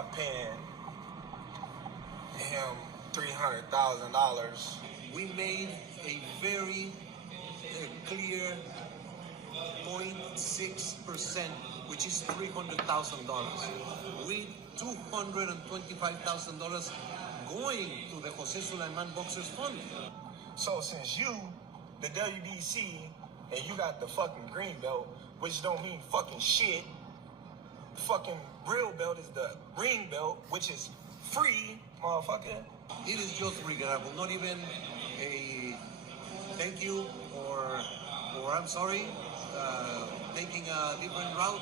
not paying him $300,000. We made a very clear 0.6%, which is $300,000, with $225,000 going to the Jose Sulaiman Boxers Fund. So since you, the WBC, and you got the fucking green belt, which don't mean fucking shit, the fucking real belt is the ring belt, which is free, motherfucker. It is just regrettable, not even a thank you or I'm sorry, taking a different route,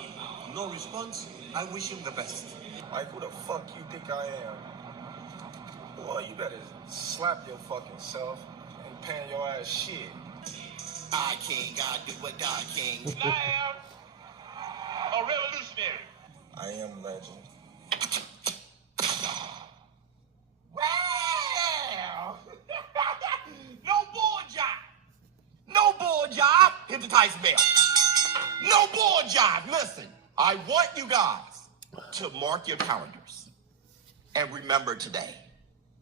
no response. I wish him the best. Like, who the fuck you think I am? Boy, you better slap your fucking self and pan your ass shit. I king, God do what I king. I am a revolutionary. I am legend. Well, no bull job. No bull job. Hit the Tyson bell. No bull job. Listen, I want you guys to mark your calendars and remember today,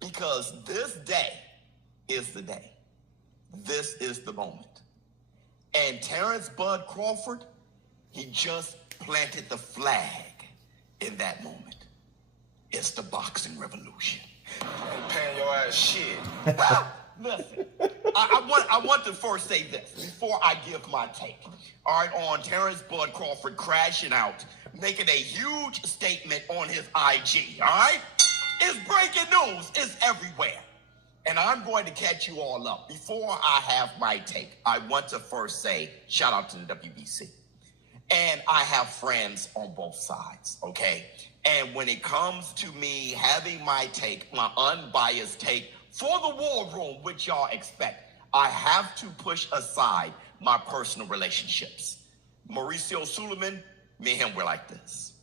because this day is the day. This is the moment. And Terence Bud Crawford, he just planted the flag in that moment. It's the boxing revolution. And pan your ass shit. Well, listen, I want to first say this before I give my take. All right, on Terence Bud Crawford crashing out, making a huge statement on his IG, all right? It's breaking news. It's everywhere. And I'm going to catch you all up. Before I have my take, I want to first say shout out to the WBC. And I have friends on both sides, okay? And when it comes to me having my take, my unbiased take for the war room, which y'all expect, I have to push aside my personal relationships. Mauricio Sulaiman, me and him were like this.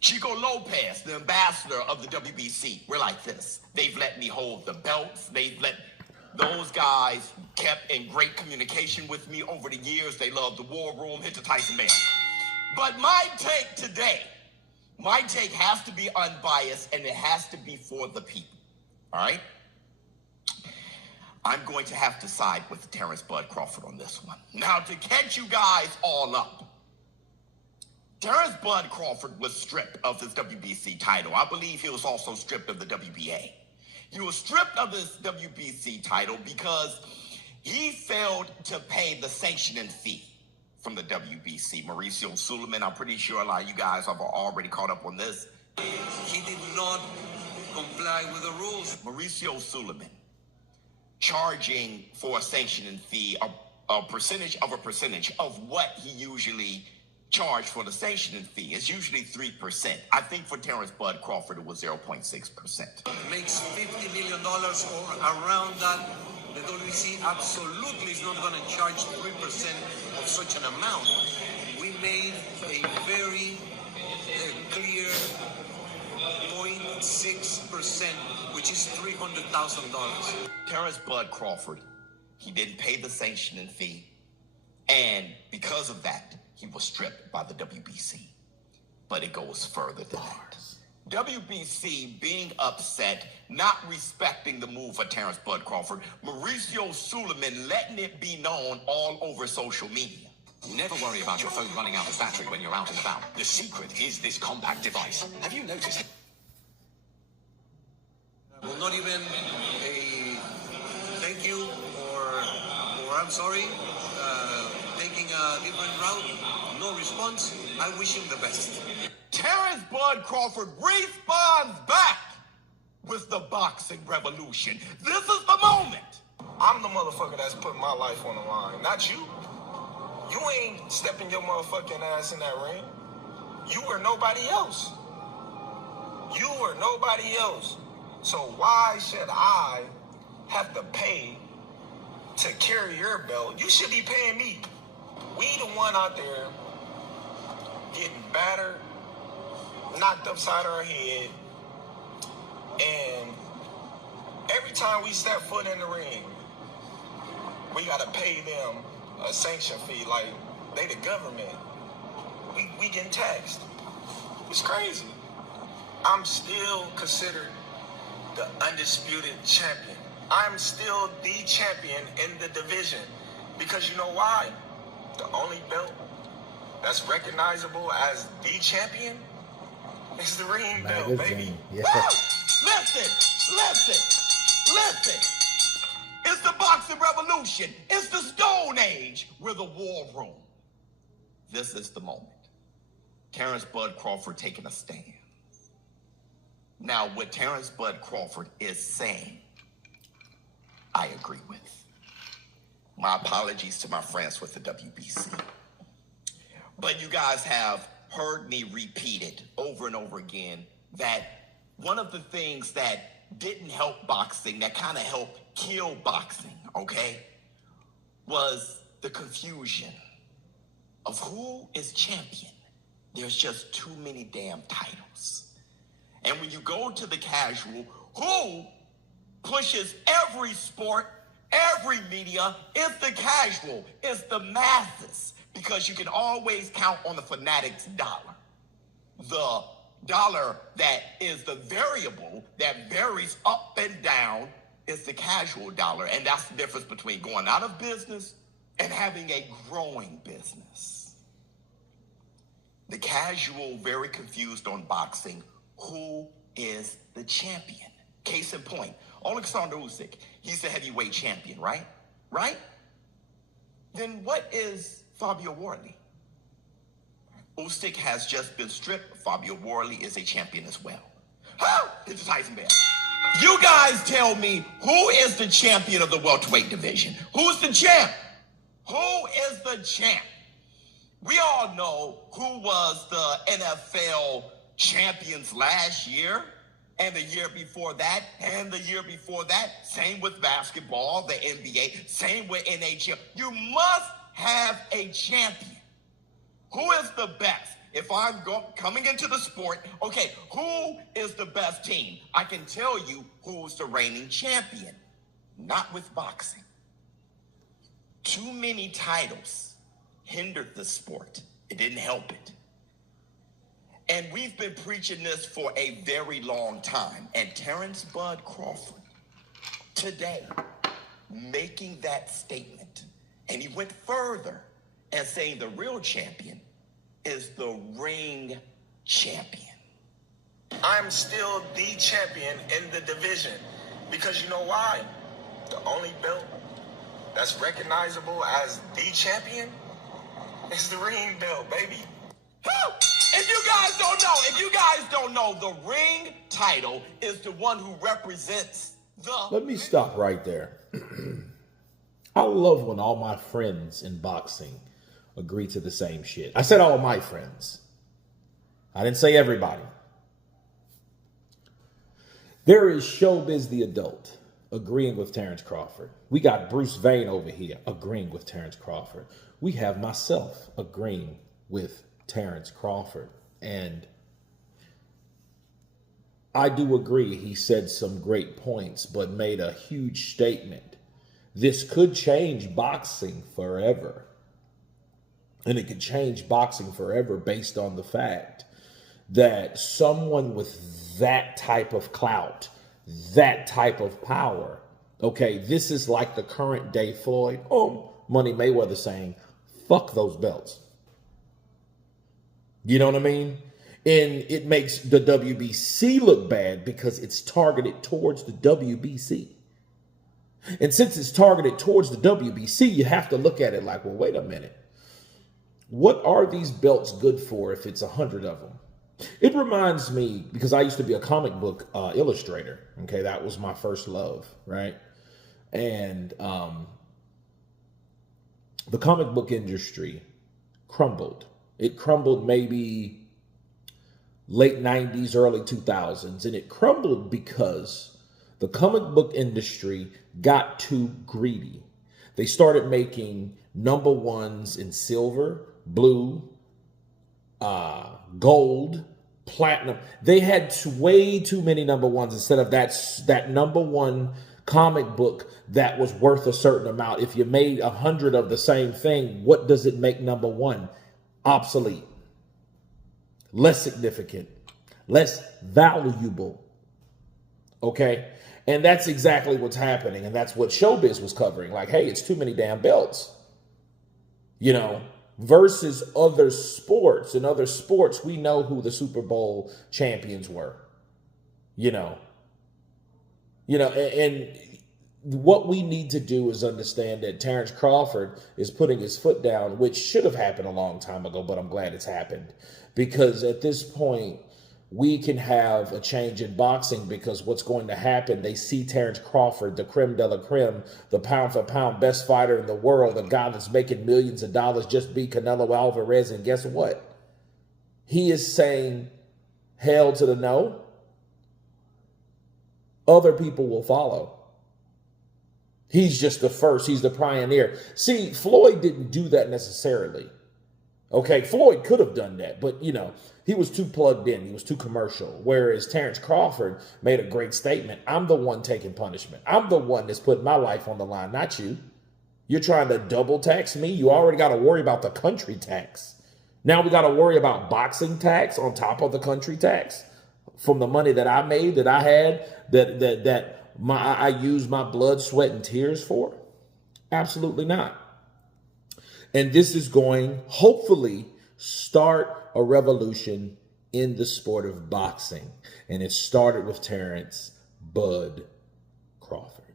Chico Lopez, the ambassador of the WBC, we're like this. They've let me hold the belts. They've let those guys kept in great communication with me over the years. They love the war room, hit the Tyson bell. But my take today, my take has to be unbiased and it has to be for the people, all right? I'm going to have to side with Terence Bud Crawford on this one. Now, to catch you guys all up, Terence Bud Crawford was stripped of his WBC title. I believe he was also stripped of the WBA. He was stripped of his WBC title because he failed to pay the sanctioning fee from the WBC. Mauricio Sulaiman, I'm pretty sure a lot of you guys have already caught up on this. He did not comply with the rules. Mauricio Sulaiman charging for a sanctioning fee, a percentage of what he usually charged for the sanctioning fee. Is usually 3%. I think for Terence Bud Crawford, it was 0.6%. Makes $50 million or around that. The WBC absolutely is not going to charge 3% of such an amount. We made a very clear 0.6%, which is $300,000. Terence Bud Crawford, he didn't pay the sanctioning fee, and because of that, he was stripped by the WBC. But it goes further than that. WBC being upset, not respecting the move for Terence Bud Crawford, Mauricio Sulaiman letting it be known all over social media. Never worry about your phone running out of battery when you're out and about. The secret is this compact device. Have you noticed? Well, not even a thank you or I'm sorry, taking a different route, no response. I wish him the best. Terence Bud Crawford responds back with the boxing revolution. This is the moment. I'm the motherfucker that's putting my life on the line, not you. You ain't stepping your motherfucking ass in that ring. You or nobody else. You or nobody else. So why should I have to pay to carry your belt? You should be paying me. We the one out there getting battered, knocked upside our head, and every time we step foot in the ring, we gotta pay them a sanction fee. Like, they the government. We getting taxed. It's crazy. I'm still considered the undisputed champion. I'm still the champion in the division. Because you know why? The only belt that's recognizable as the champion is the ring belt, baby. Yeah. Listen. It's the boxing revolution. It's the Stone Age. We're the war room. This is the moment. Terence Bud Crawford taking a stand. Now, what Terence Bud Crawford is saying, I agree with. My apologies to my friends with the WBC. But you guys have heard me repeat it over and over again that one of the things that didn't help boxing, that kind of helped kill boxing, okay, was the confusion of who is champion. There's just too many damn titles. And when you go to the casual, who pushes every sport, every media, is the casual, it's the masses, because you can always count on the fanatic's dollar. The dollar that is the variable that varies up and down is the casual dollar, and that's the difference between going out of business and having a growing business. The casual, very confused on boxing. Who is the champion? Case in point, Alexander Usyk, he's the heavyweight champion, right? Right? Then what is Fabio Warley? Usyk has just been stripped. Fabio Warley is a champion as well. It's a Tyson Bear. You guys tell me, who is the champion of the welterweight division? Who's the champ? Who is the champ? We all know who was the NFL champions last year, and the year before that, and the year before that. Same with basketball, the NBA, same with NHL. You must have a champion. Who is the best? If I'm coming into the sport, okay, who is the best team? I can tell you who's the reigning champion. Not with boxing. Too many titles hindered the sport. It didn't help it. And we've been preaching this for a very long time. And Terence Bud Crawford, today, making that statement. And he went further and saying the real champion is the ring champion. I'm still the champion in the division. Because you know why? The only belt that's recognizable as the champion is the ring belt, baby. If you guys don't know, the ring title is the one who represents the... Let me stop right there. I love when all my friends in boxing agree to the same shit. I said all my friends. I didn't say everybody. There is Showbizz the adult agreeing with Terence Crawford. We got Bruce Vane over here agreeing with Terence Crawford. We have myself agreeing with Terence Crawford. And I do agree he said some great points, but made a huge statement. This could change boxing forever. And it could change boxing forever based on the fact that someone with that type of clout, that type of power, okay, this is like the current day Floyd, Money Mayweather saying, fuck those belts. You know what I mean? And it makes the WBC look bad because it's targeted towards the WBC. And since it's targeted towards the WBC, you have to look at it like, well, wait a minute. What are these belts good for if it's 100 of them? It reminds me, because I used to be a comic book illustrator. Okay, that was my first love, right? And the comic book industry crumbled. It crumbled maybe late 90s, early 2000s. And it crumbled because the comic book industry got too greedy. They started making number ones in silver, blue, gold, platinum. They had way too many number ones instead of that number one comic book that was worth a certain amount. If you made 100 of the same thing, what does it make number one? Obsolete, less significant, less valuable. Okay? And that's exactly what's happening. And that's what Showbiz was covering. Like, hey, it's too many damn belts. You know, versus other sports. In other sports, we know who the Super Bowl champions were. And what we need to do is understand that Terence Crawford is putting his foot down, which should have happened a long time ago, but I'm glad it's happened. Because at this point, we can have a change in boxing, because what's going to happen, they see Terence Crawford, the creme de la creme, the pound for pound best fighter in the world, a guy that's making millions of dollars, just beat Canelo Alvarez, and guess what? He is saying hell to the no. Other people will follow. He's just the first. He's the pioneer. See, Floyd didn't do that necessarily. Okay, Floyd could have done that, but, he was too plugged in. He was too commercial. Whereas Terence Crawford made a great statement. I'm the one taking punishment. I'm the one that's putting my life on the line, not you. You're trying to double tax me? You already got to worry about the country tax. Now we got to worry about boxing tax on top of the country tax from the money that I made, that I had, that I used my blood, sweat, and tears for? Absolutely not. And this is going, hopefully, start a revolution in the sport of boxing. And it started with Terence Bud Crawford.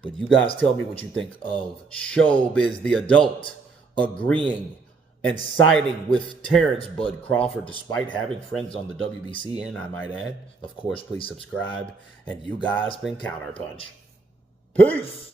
But you guys tell me what you think of Showbiz, the adult, agreeing and siding with Terence Bud Crawford, despite having friends on the WBC, and I might add. Of course, please subscribe. And you guys been Counterpunch. Peace.